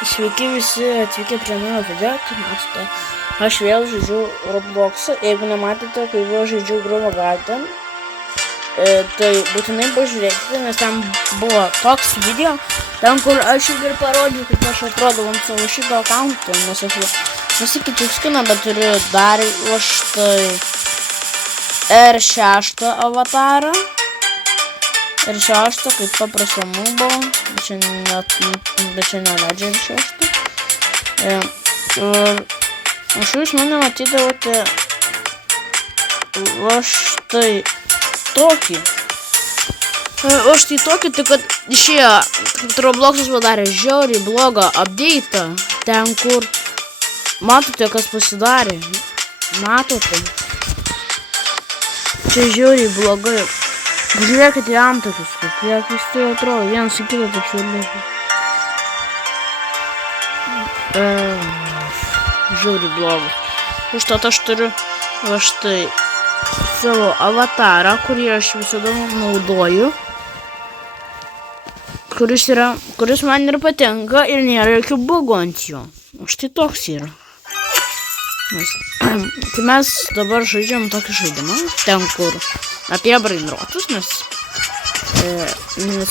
Sveiki visi atvykę prie naujo video, kaip matote, aš vėl žaidžiu Robloxą. Jeigu nematėte, kai vėl žaidžiu Griuvo gatvę, tai būtinai pažiūrėkite, nes ten buvo toks video, ten kur aš ir parodžiau, kaip aš atrodau ant savo šito akaunto, nes aš nusikeičiau skiną, bet turiu dar štai R6 avatarą. R6 kaip paprasto mūbo, bet čia neleidžia R6. Ir jūs mane matydavote va štai tokį. Tai kad išėjo, kad Robloxas padarė žiauriai blogą update'ą, ten kur matote, kas pasidarė. Matote? Čia žiauriai blogai. Pažiūrėkite į antakius, kaip jie keistai atrodo, vienas į kitą taip švelniai. Žiauriai blogas. Užtat aš turiu va štai savo avatarą, kurį aš visada naudoju, kuris man ir patinka ir nėra jokių bugų ant jo. Štai toks yra. Tai mes dabar žaidžiam tokį žaidimą, ten kur apie brainrotus, nes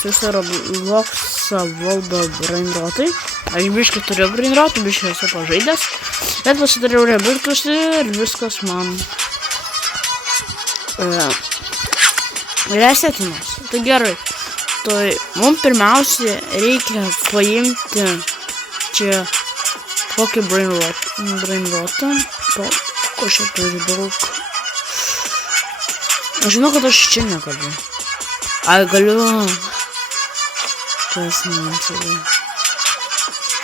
visą Robloxą valdo brainrotai. Aš biškai turiu brainrotų, biškai esu pažaidęs, bet pasidariau reburtus ir viskas man resetinas. Tai gerai, tai mums pirmiausia reikia paimti čia kokį brainrotą, ko čia turi daug. Aš žinau, kad aš čia negaliu. Ai, galiu. Kas man čia.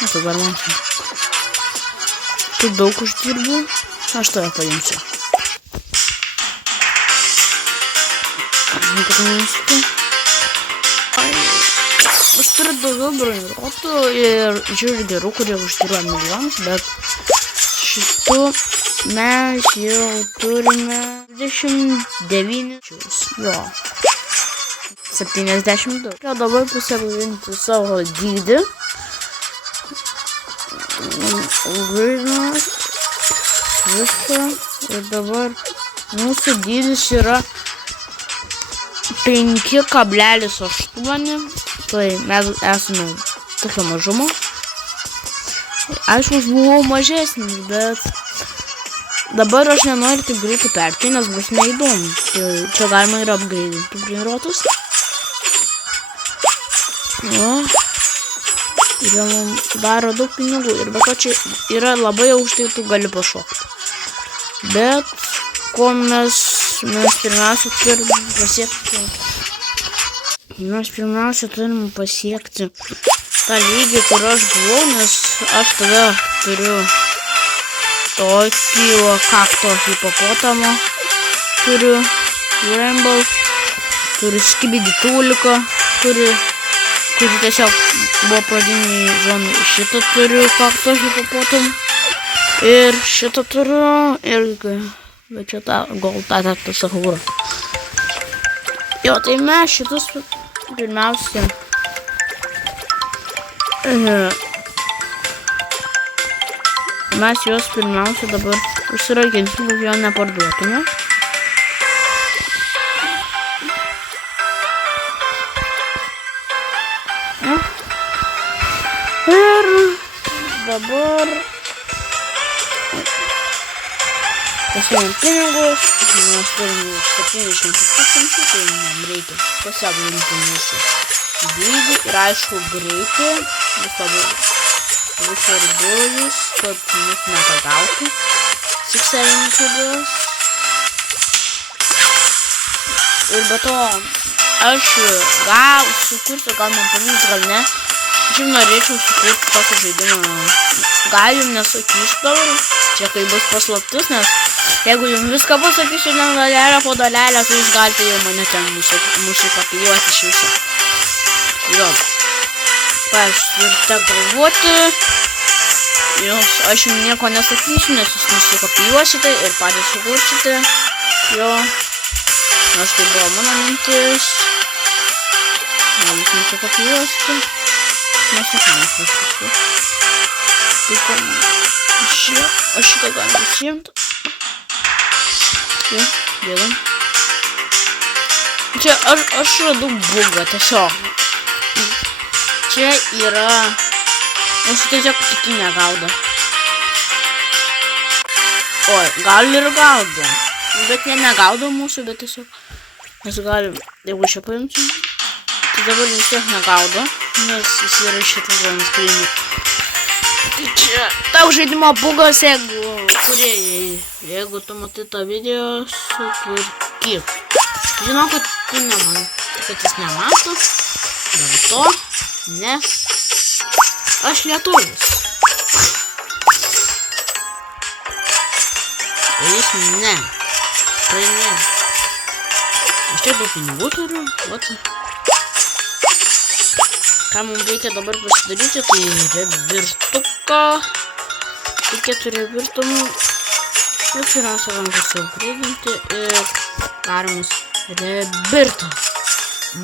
Na, tai dar man čia. Tu daug uždirbu. Aš tave paimsiu. Žinau, kad neįsiu. Aš turiu daugiau brainrotų ir žiūriu gerų, kurie uždirba milijonus, bet šitų mes jau turime 29, jo, 72. O dabar pasigalinti savo dydį. Viską. Ir dabar mūsų dydis yra 5,8. Tai mes esame tokio mažumo. Aišku, aš buvau mažesnis, bet dabar aš nenoriu taip greitai perti, nes bus neįdomu. Čia galima ir upgrade'inti brainrotus. Ir jie mums daro daug pinigų. Ir be to čia yra labai aukštai, tu gali pašokti. Bet ko mes pirmiausia turime pasiekti. Mes pirmiausia turim pasiekti tą lygį, kur aš buvau, nes aš tada turiu tokį kakto hipopotamą, turiu Rainbow, turiu Skibidi Tuliką, kuri tiesiog buvo pradiniai zonai. Šitą turiu kakto hipopotamą ir šitą turiu irgi, bet čia tą goldą sakūrą. Jo, tai mes šitus pirmiausia mes juos pirmiausia dabar užsirakinsim, kad jo neparduotume. Ir dabar pasiėmėm pinigus, mes turim 70 000, tai mums reikia pasiablinti mūsų dydį ir aišku greitį, vis svarbus, kad mūsų nepagautų 6-7 kėdės. Ir be to, aš gal sukursiu, gal man pavyks, gal ne. Aš jau norėčiau sukurti tokį žaidimą. Gal jums nesakysiu dabar, čia kai bus paslaptis, nes jeigu jums viską pasakysiu dalelę po dalelę, tai jūs galite jau mane ten mūsų kopijuoti iš viso. Jo. Aš turite galvoti. Aš jums nieko nesakysiu, nes jūs nusikopijuosite ir patys sukursite. Jo. Aš tai buvo mano mintis. Gal jūs nusikopijuosite. Nesakau, Tai ko, aš šitą galiu pasiimti. Čia, dėdam. Čia aš radau bugą, tiesiog. Čia yra... Aš tiesiog kiti negaudo. Oi, gal ir gaudo. Bet jie negaudo mūsų, bet tiesiog... Mes galim, jeigu čia paimsim, tai dabar vis tiek negaudo, nes jis yra šitas zonas kūrinį. Tai čia toks žaidimo bugas, jeigu tu matai tą video, sutvarkyk. Žinau, kad tu neman, kad jis nemato, dėl to, nes aš lietuvis. O jis ne. Tai ne. Aš tiek daug pinigų turiu, vat. Ką mums reikia dabar pasidaryti, tai rebirtuką. Tai 4 rebirtumų. Ir pirmiausia, galim pasiupgreidinti ir galimas rebirtą.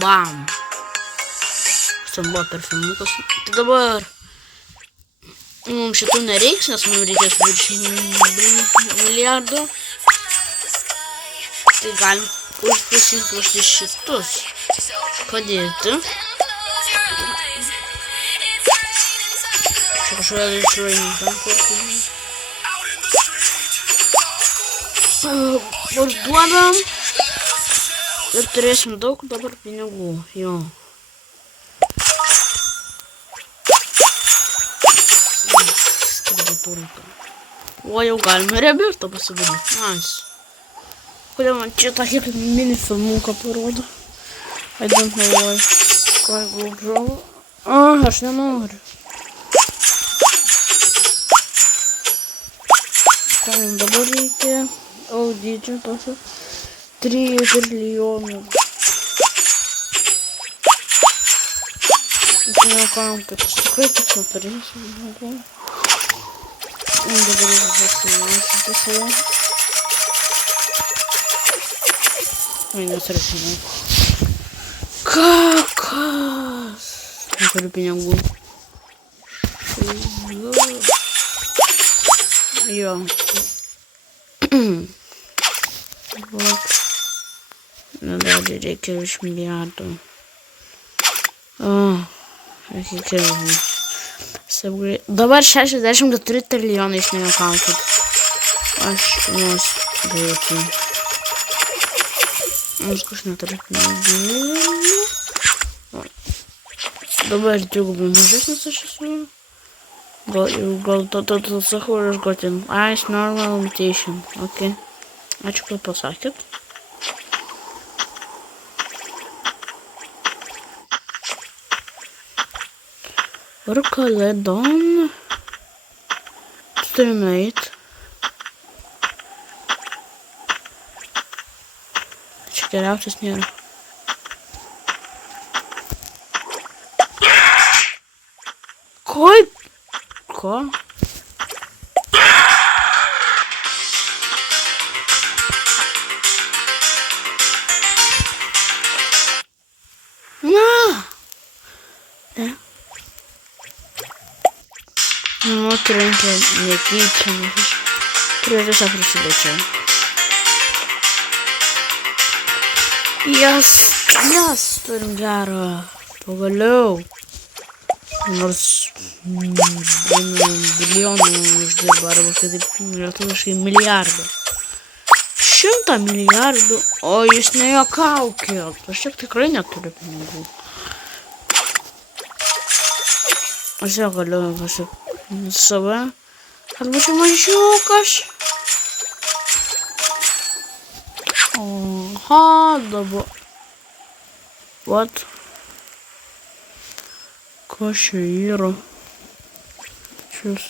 Bam. Šiandien buvo per filmukas. Tai dabar mums šitų nereiks, nes mums reikės virš milijardo. Tai galim užsiimti šitus. Padėti. Čia kažkokia išrainta. Parduodam. Ir turėsim daug dabar pinigų. Jo. O jau galime rebirtą pasidaryti. Nice. Kodėl man čia tokie kaip mini filmuką parodo? I don't know why. Ką gaudžiau? Aš nenoriu. Ką jums dabar reikia? Dydžio tokio. 3 trilijonų. Aš nekalbam, kad aš tikrai tiksliau turėsiu. Dabar reikia pasimaisyti savo. Oi, nesirašinau. Kas? Neturiu pinigų. Jo. Dar reikia iš milijardų. Reikia kelių. Dabar 64 trilijonai iš nejuokaukit. Aš juos greitai. Aš kažkaip neturiu pinigų. Dabar dvigubai mažesnis aš esu. Gal to sakau ir aš gotin. Ice normal limitation. Ok. Ačiū, kad pasakėt. Ir kalėdon. Turime eit. Čia geriausias nėra. Kaip? Ko? Na! Ne? Nu, trenkia nekeičiamas. Prie tiesiog prisidėčiau. Jas, turim gerą. Pagaliau. Nors bilijonų uždirba, arba kaip lietuviškai milijardą. 100 milijardų, o jūs nejuokaukit. Aš tiek tikrai neturiu pinigų. Aš jau galiu kažkaip save. Arba čia mažiukas. Oha, dabar. What? Kas čia yra? Šios.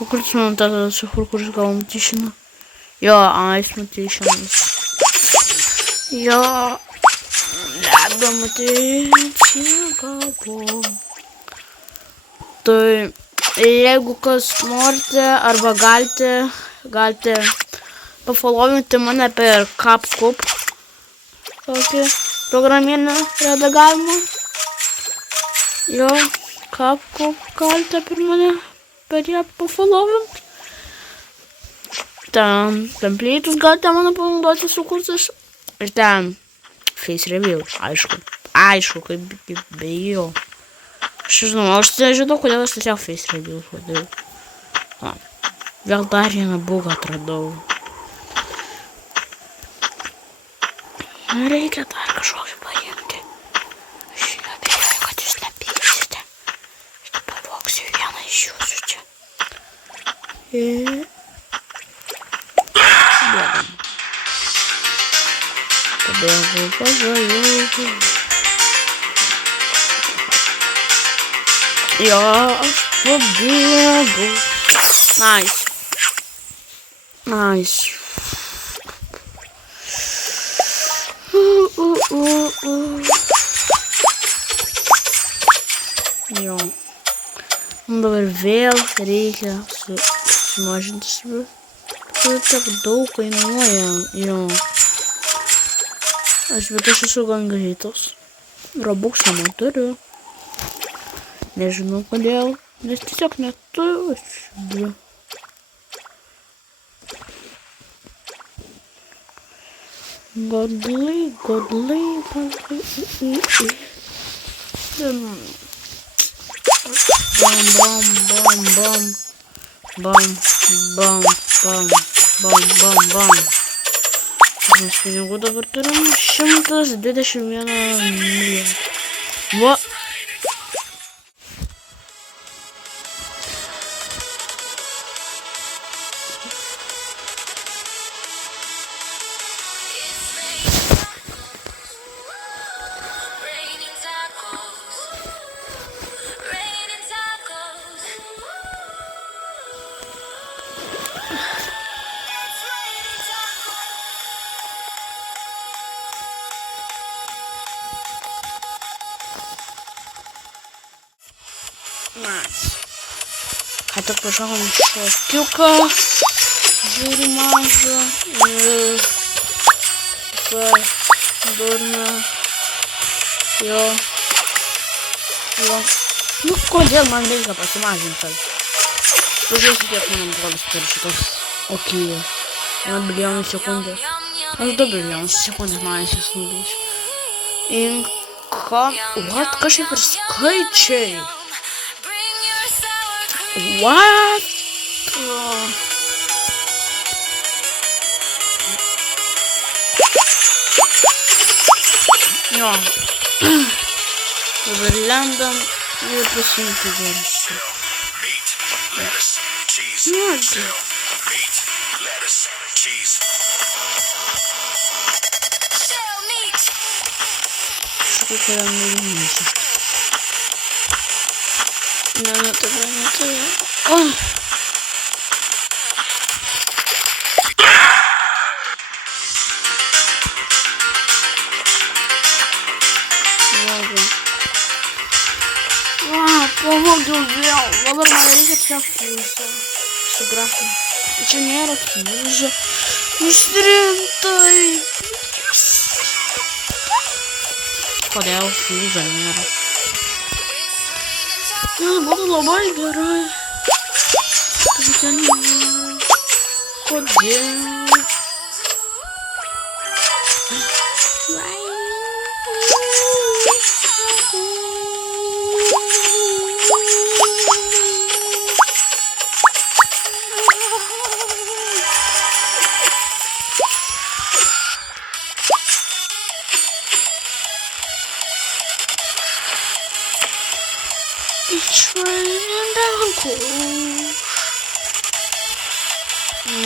O kuris man tada sukur, kuris gal matišina? Jo, ice matišinas. Jo. Ledo matišina gavo. Tai, jeigu kas norite, arba galite pafollowinti mane per CapCut. Tokį programėlę redagavimą. Jo, CapCut galite per mane per ją pafollowint. Ten template'us galite mano panaudoti sukurtus. Ir ten face reveal, aišku, kaip be jo. Aš žinau, aš žinau, kodėl aš tiesiog face reveal padariau. Vėl dar vieną bugą atradau. Reikia dar kažkokį paimti. Aš abejoju, kad jūs nepyksite. Aš pavoksiu vieną iš jūsų čia. Bėgam. Pabėgu. Jo, aš pabėgu. Nice. Jo. Dabar vėl reikia sumažinti save. Tai tiek daug kainuoja. Jo. Bet aš esu gan greitas. Robuxą neturiu. Nežinau kodėl. Nes tiesiog neturiu. Godly. Bam. Mes pinigų dabar turim 121 milijoną. Va. Nice. Ką tik pašakom šokiuką. Žiūri mažą. Durna. Jo. Nu, kodėl man reikia pasimažinti? Pažiūrėsiu, kiek man brolis per šitas. Okay. 1 bilijonų sekundė. Aš 2 bilijonus sekundės man įsisnūdėsiu. What? Kažkaip ir skaičiai. What? Jo. Dabar lendam ir pasiimti garšį. Štai kuriam mylimėsiu. Ne, tai. Pavogiau vėl. Dabar man reikia čia su grafiku. Čia nėra knyžė. Ištrintai. Kodėl knyžė nėra? Jis būtų labai gerai. Kodėl?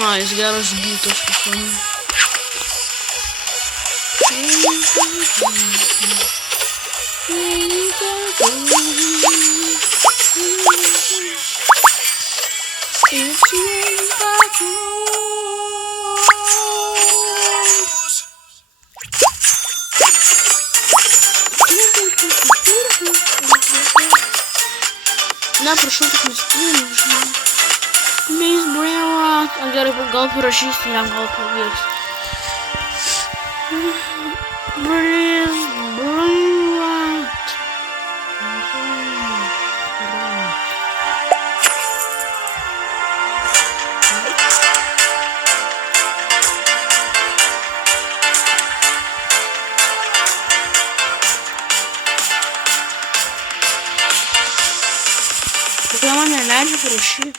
Nice, geras bitas. Na, prašau, tik nespėjau. Please, Brainrot. Gerai, gal parašysiu jam, gal pavyks. Please, Brainrot. Kodėl man neleidžia parašyti?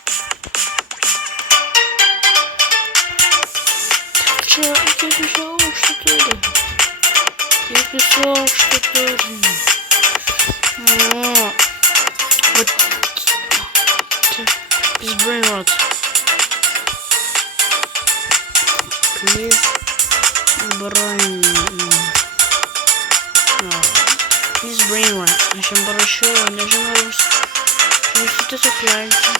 Čia, kiek iš aukšto turi? Kiek iš aukšto turi? Bet... Please brain rot. Please brain... Please brain rot. Aš jam parašiau, nežinau, jūs tiesiog leidžia.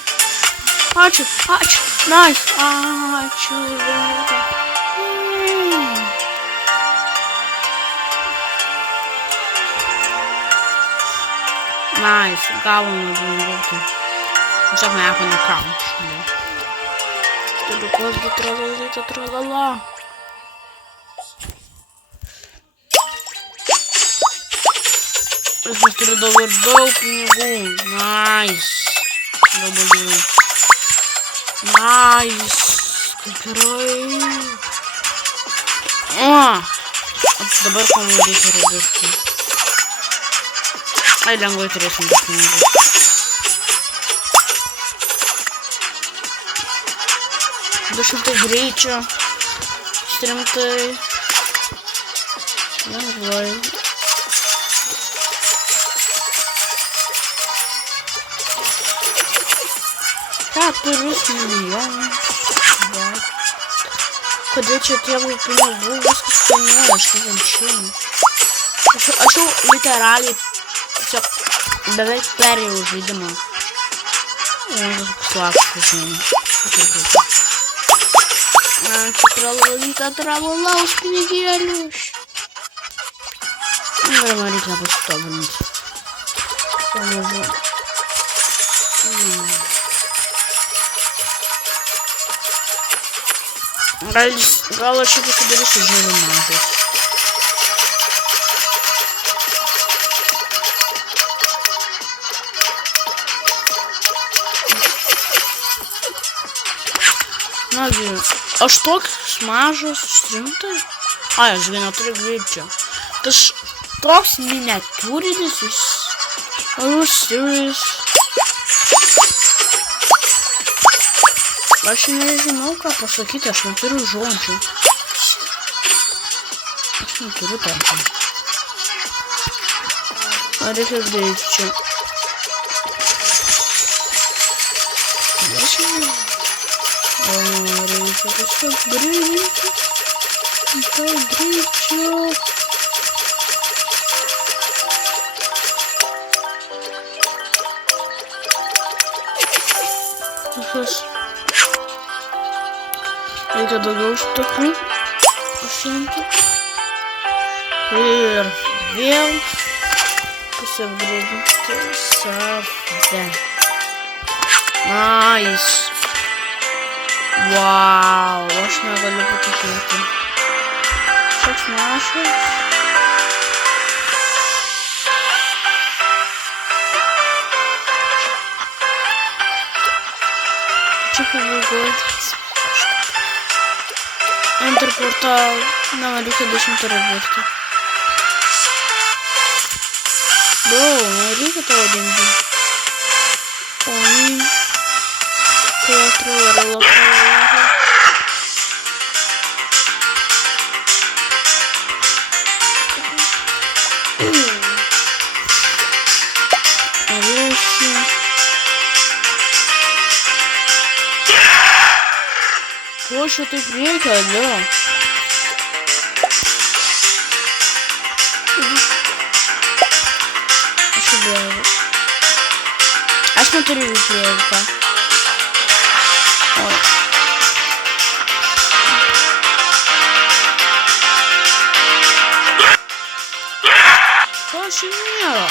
Ačiū, ačiū, nice, ačiū. Nice, gavom naudoti. Tiesiog nieko nekraunu šalia. Staliukas, bet tralalyta, tralala. Aš turiu dabar daug pinigų. Nice. Dabar. Nice. Kaip gerai. Dabar ko man reikia radurti. Ai, lengvai turėsim daug pinigų. Šimtai greičio. Strimtai. Lengvai. Keturis milijonus. Kodėl čia tiek pinigų? Viskas kainuoja, aš nežinau. Aš jau literaliai tiesiog beveik perėjau žaidimą. Slapškai žinoma. Čia tralalyta, tralalaus pinigėlius. Dabar man reikia pasitobulinti. Pamažu. Gal aš jau pasidarysiu žalių mažus. Nagi, aš toks mažas strimtai? Ai, aš neturiu greičio. Tas toks miniatūrinis jis. Are you serious? Aš nežinau ką pasakyti, aš neturiu žodžių. Aš neturiu tokio. Man reikia greičio. Reikia tiesiog greičio. Greičio. Reikia daugiau šitokių pasiimti. Ir vėl pasiapgreidinti save. Nice. Wow, aš negaliu patikėti. Toks mažas. Čia pabaigoj. Enter portal. Na, man reikia 10 raburti. Reikia tavo dinti. Oi. Tralala. Ko šitaip reikia, ne? Aš įbėjau. Aš neturiu įbėjau, ką? Oi. Ko čia nėra?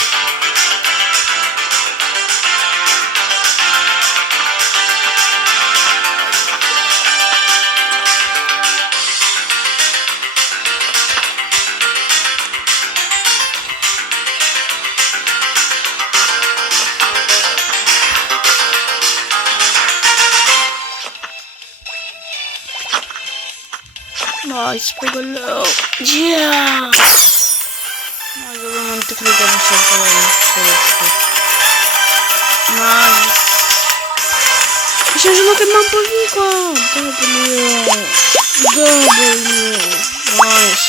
Nice, pagaliau. Yeah! Na, dabar man tikrai gal visą galvą. Nice. kaip man pavyko. Nice.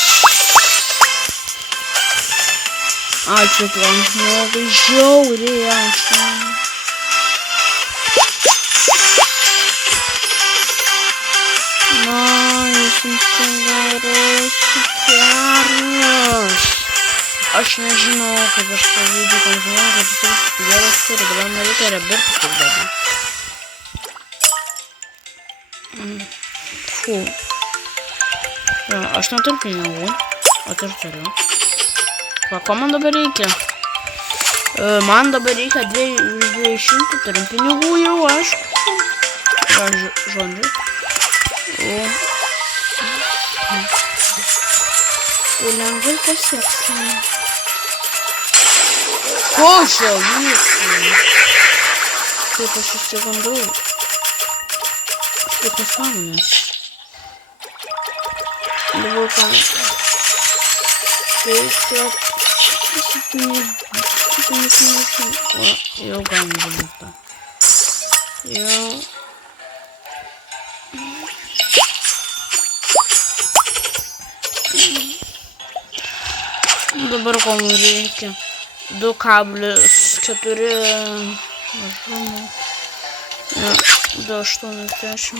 Ačiū tam žmogui, žiauriai ačiū. Nice, geras, geras. Aš nežinau, kaip aš pavydžiu tam žmogui, kad jis geras turi, dabar man reikia rebirti kaip dabar. Fū. Aš neturiu pinigų, o tu turiu. Ko man dabar reikia? Man dabar reikia 200, turim pinigų jau, aišku. Žodžiu. Ir lengvai pasieksime. Ko čia vyksta? Kaip aš išsigandau? Kaip nesąmonės. Dabar ką? Tiesiog jau galim daryti. Jau. Dabar ko mums reikia? 2,4 mažumo. 2,80.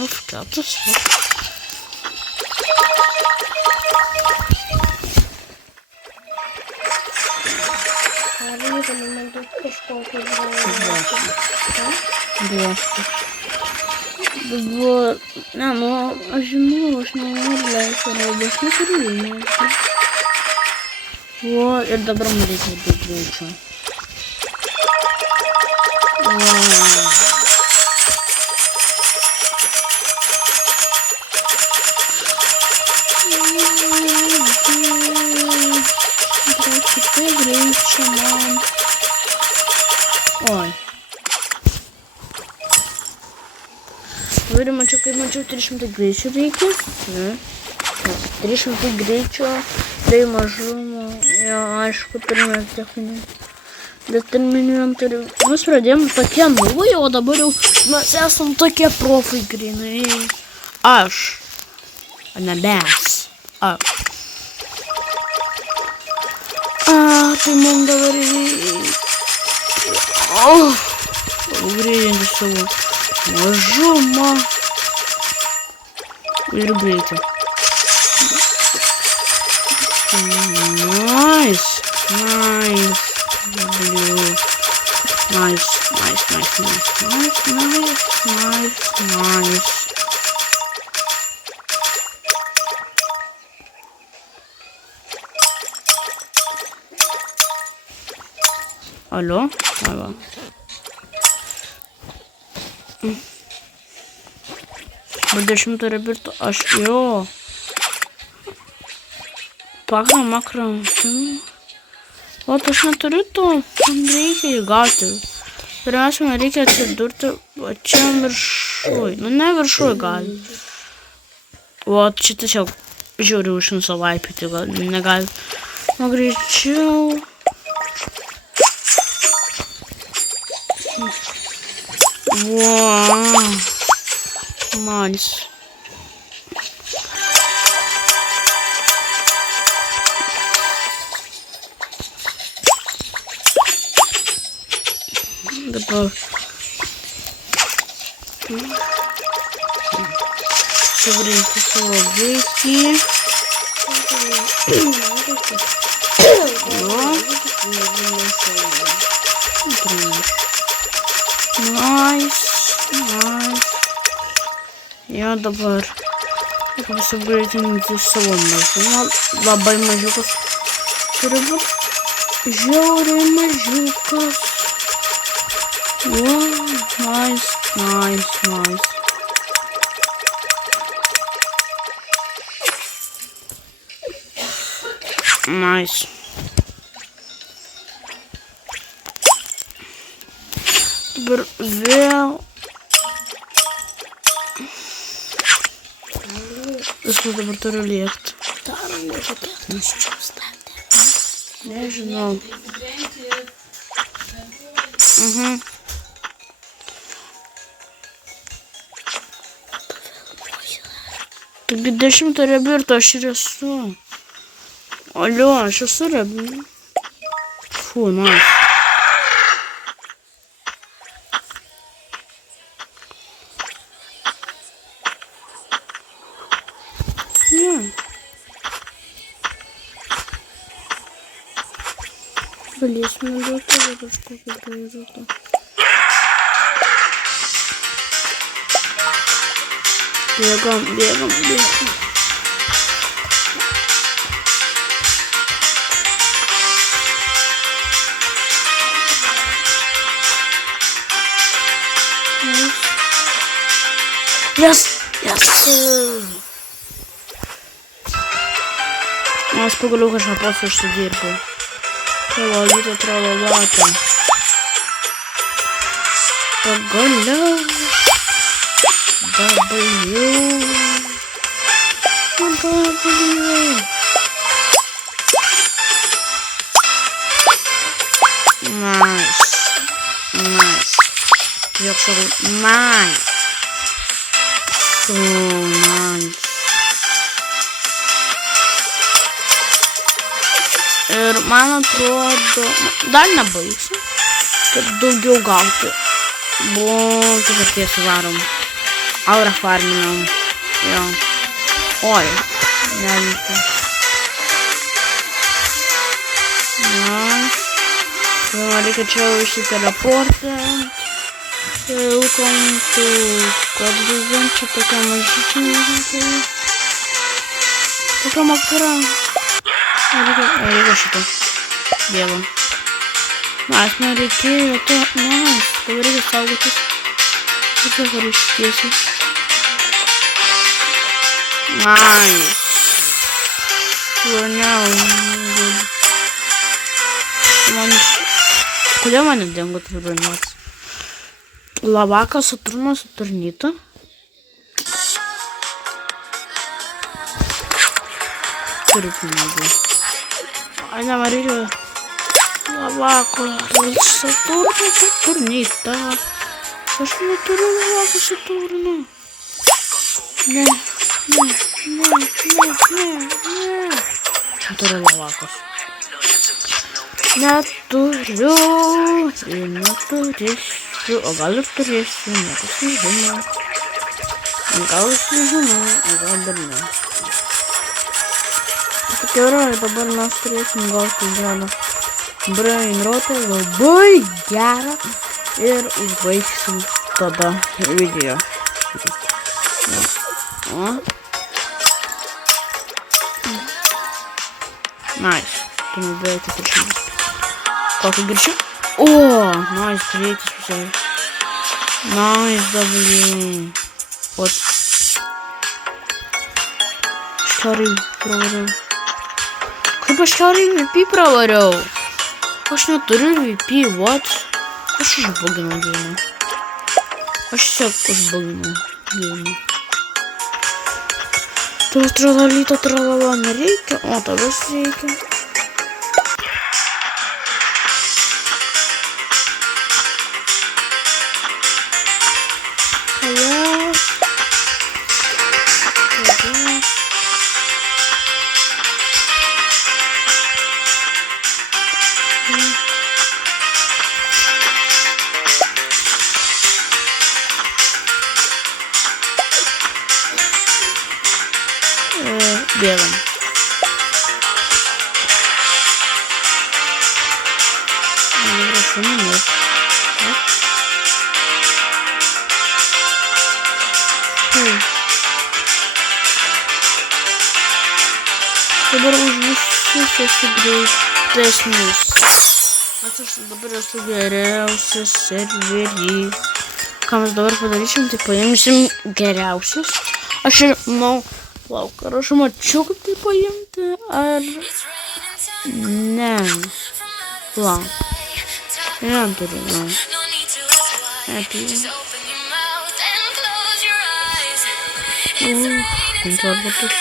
Uf, 4. Dabar, ne, nu, aš žinau, aš nenoriu leisti robą, aš neturiu įmėti. Ir dabar man reikia daug greičio. Tikrai greičio man. Oi. Dabar mačiau, kaip mačiau, 300 greičio reikia. 300 greičio, tai mažumo. Jo, aišku, turime techninį. Determinuojam turim. Mes pradėjom tokie nulai, o dabar jau mes esam tokie profai grinai. Aš. O ne mes. Aš. Tai man dabar reikia. Greitinti savo mažumą. Ir greičio. Nice. Nice. Allo? Allo. Dešimtą rebirtų, aš jo. Makram. O, aš neturiu to, man reikia įgauti. Pirmiausia, man reikia atsidurti čia viršui. Nu, ne viršui gali. O, čia tiesiog žiūriu už nusavaipyti, gal negali. O, greičiau. Wow. Nice. Dabar sugriauti savo greitį. Nice. Jo, dabar reikia pasigreitinti savo mažumą. Labai mažiukas turi būti. Žiauriai mažiukas. Wow, nice. Nice. Dabar vėl. Viskas dabar turiu liekti. Nežinau. Taigi 10 rebių ir to aš ir esu. Alio, aš esu rebių. Fū, nice. Galėsime duoti kažkokį rezultatą. Bėgam. Yes! Mas pagaliau kažką pats užsidirbau. Tralalata. Pagaliau. Nice. Yok sakau, nice. So nice. Ir man atrodo, dar nebaigsiu, kad daugiau gauti. Kažkaip tiesiai varom. Aura farminam. Jo. Oi. Nevyko. Reikia čia išsiteleportą. Welcome to Kodvizon. Čia tokia mažytė. Tokia makara. Reikia šitą. Bėgam. Nice, man reikėjo to. Nice. Dabar reikia saugotis. Kaip dabar ištiesiu. Nice. Kodėl man nedingo tribuniuotis? Lavakas, Saturnas, Saturnita. Turiu pinigų. Ai, nevarėjo. Lavako, Saturnas, Saturnita. Aš neturiu lavako, Saturno. Ne. Neturiu lavakos. Neturėsiu, o gal ir turėsiu, niekas nežino. Gal aš nežinau, o gal dar ne. Gerai, dabar mes turėsim gauti gerą brain rotą, labai gerą ir užbaigsim tada video. Nice, tu beveik 400. Kokį greičiu? O, nice, greitis visai. Nice, W. What? Škariai pravariau. Kaip aš škariai VP pravariau? Aš neturiu VP, what? Aš užbuginau gėjimą. Aš tiesiog užbuginau gėjimą. Tavas tralalyto tralala nereikia, o tavas reikia. Bėgam. Negrašu minut. Dabar už visus esu greitesnis. Aš dabar esu geriausias serverį. Ką mes dabar padarysim, tai paimsim geriausius. Aš ir manau, lauk, ar aš mačiau, kaip tai paimti, ar ne. Lauk. Neturiu, ne. Happy. 15 batus.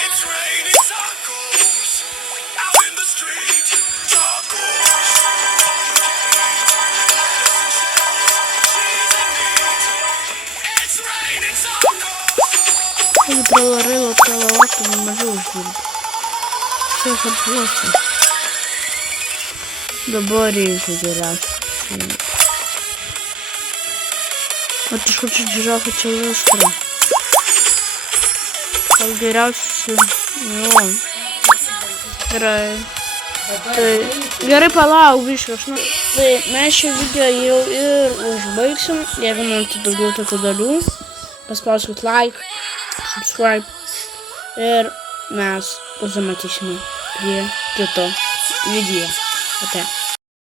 tralarilo, tralala, mažiau uždirbi. Viskas apšluosi. Dabar reikia geriausiai. Вот ты хочешь жахать челюстра. Gal geriausiai. Jo. Gerai. Tai gerai palauk biškai. Tai mes šį video jau ir užbaigsim. Jeigu norite daugiau tokių dalių, paspauskit like, subscribe. Ir mes pasimatysime prie kito video. Ate.